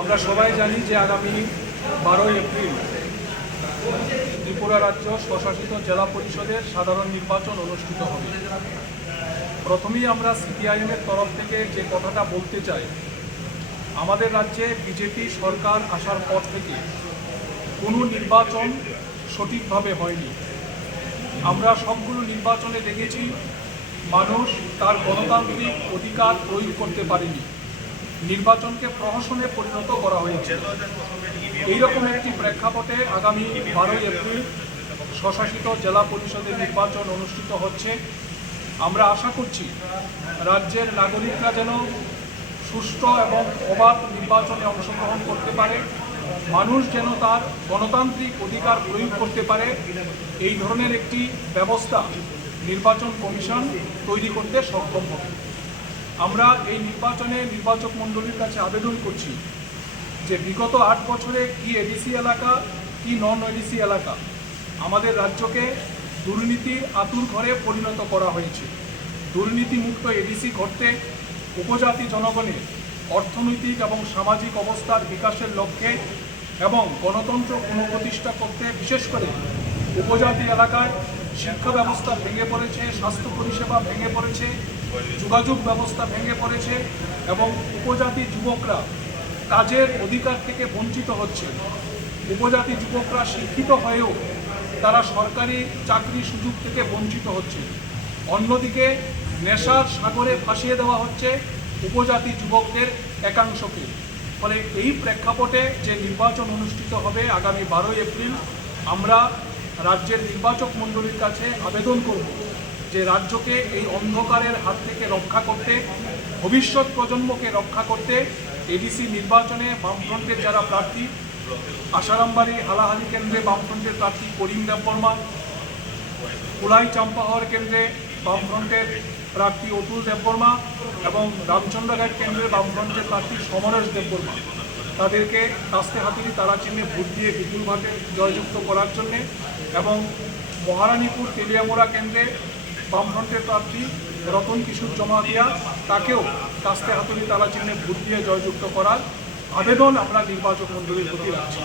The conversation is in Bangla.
আমরা সবাই জানি যে আগামী 12 এপ্রিল ত্রিপুরা রাজ্য স্বশাসিত জেলা পরিষদের সাধারণ নির্বাচন অনুষ্ঠিত হবে। প্রথমেই আমরা সিপিআইএমের তরফ থেকে যে কথাটা বলতে চাই, আমাদের রাজ্যে বিজেপি সরকার আসার পর থেকে কোনো নির্বাচন সঠিকভাবে হয়নি। আমরা সবগুলো নির্বাচনে দেখেছি মানুষ তার গণতান্ত্রিক অধিকার প্রয়োগ করতে পারেনি, নির্বাচনকে প্রহসনে পরিণত করা হয়েছে। এইরকম একটি প্রেক্ষাপটে আগামী 12 এপ্রিল স্বশাসিত জেলা পরিষদের নির্বাচন অনুষ্ঠিত হচ্ছে। আমরা আশা করছি রাজ্যের নাগরিকরা যেন সুষ্ঠু এবং অবাধ নির্বাচনে অংশগ্রহণ করতে পারে, মানুষ যেন তার গণতান্ত্রিক অধিকার প্রয়োগ করতে পারে, এই ধরনের একটি ব্যবস্থা নির্বাচন কমিশন তৈরি করতে সক্ষম হবে। আমরা এই নির্বাচনে নির্বাচক মণ্ডলীর কাছে আবেদন করছি যে বিগত 8 বছরে কি এডিসি এলাকা কি নন এডিসি এলাকা আমাদের রাজ্যকে দুর্নীতির আতুর ঘরে পরিণত করা হয়েছে। দুর্নীতিমুক্ত এডিসি করতে উপজাতি জনগণের অর্থনৈতিক এবং সামাজিক অবস্থার বিকাশের লক্ষ্যে এবং গণতন্ত্র পুনঃপ্রতিষ্ঠা করতে বিশেষ করে উপজাতি এলাকায় শিক্ষা ব্যবস্থা ভেঙে পড়েছে, স্বাস্থ্য পরিষেবা ভেঙে পড়েছে, যোগাযোগ ব্যবস্থা ভেঙে পড়েছে এবং উপজাতি যুবকরা কাজের অধিকার থেকে বঞ্চিত হচ্ছে। উপজাতি যুবকরা শিক্ষিত হয়েও তারা সরকারি চাকরি সুযোগ থেকে বঞ্চিত হচ্ছে। অন্যদিকে নেশার সাগরে ভাসিয়ে দেওয়া হচ্ছে উপজাতি যুবকদের একাংশকে। ফলে এই প্রেক্ষাপটে যে নির্বাচন অনুষ্ঠিত হবে আগামী 12 এপ্রিল, আমরা রাজ্যের নির্বাচক মণ্ডলীর কাছে আবেদন করব যে রাজ্যকে এই অন্ধকারের হাত থেকে রক্ষা করতে, ভবিষ্যৎ প্রজন্মকে রক্ষা করতে এডিসি নির্বাচনে বামফ্রন্টের যারা প্রার্থী, আসারামবাড়ি হালাহালি কেন্দ্রে বামফ্রন্টের প্রার্থী করিম দেববর্মা, কুলাই চাম্পাহর কেন্দ্রে বামফ্রন্টের প্রার্থী অতুল দেববর্মা এবং রামচন্দ্রঘাট কেন্দ্রে বামফ্রন্টের প্রার্থী সমরেশ দেববর্মা, তাদেরকে কাস্তে হাতুড়ি তারা চিহ্নে ভোট দিয়ে বিপুলভাবে জয়যুক্ত করার জন্যে এবং মহারানীপুর তেলিয়ামোড়া কেন্দ্রে বামফ্রন্টের প্রার্থী রতন কিশোর জমাতিয়া, তাকেও কাস্তে হাতুড়ি তারা চিহ্নে ভোট দিয়ে জয়যুক্ত করার আবেদন আমরা নির্বাচক মণ্ডলীর প্রতি রাখছি।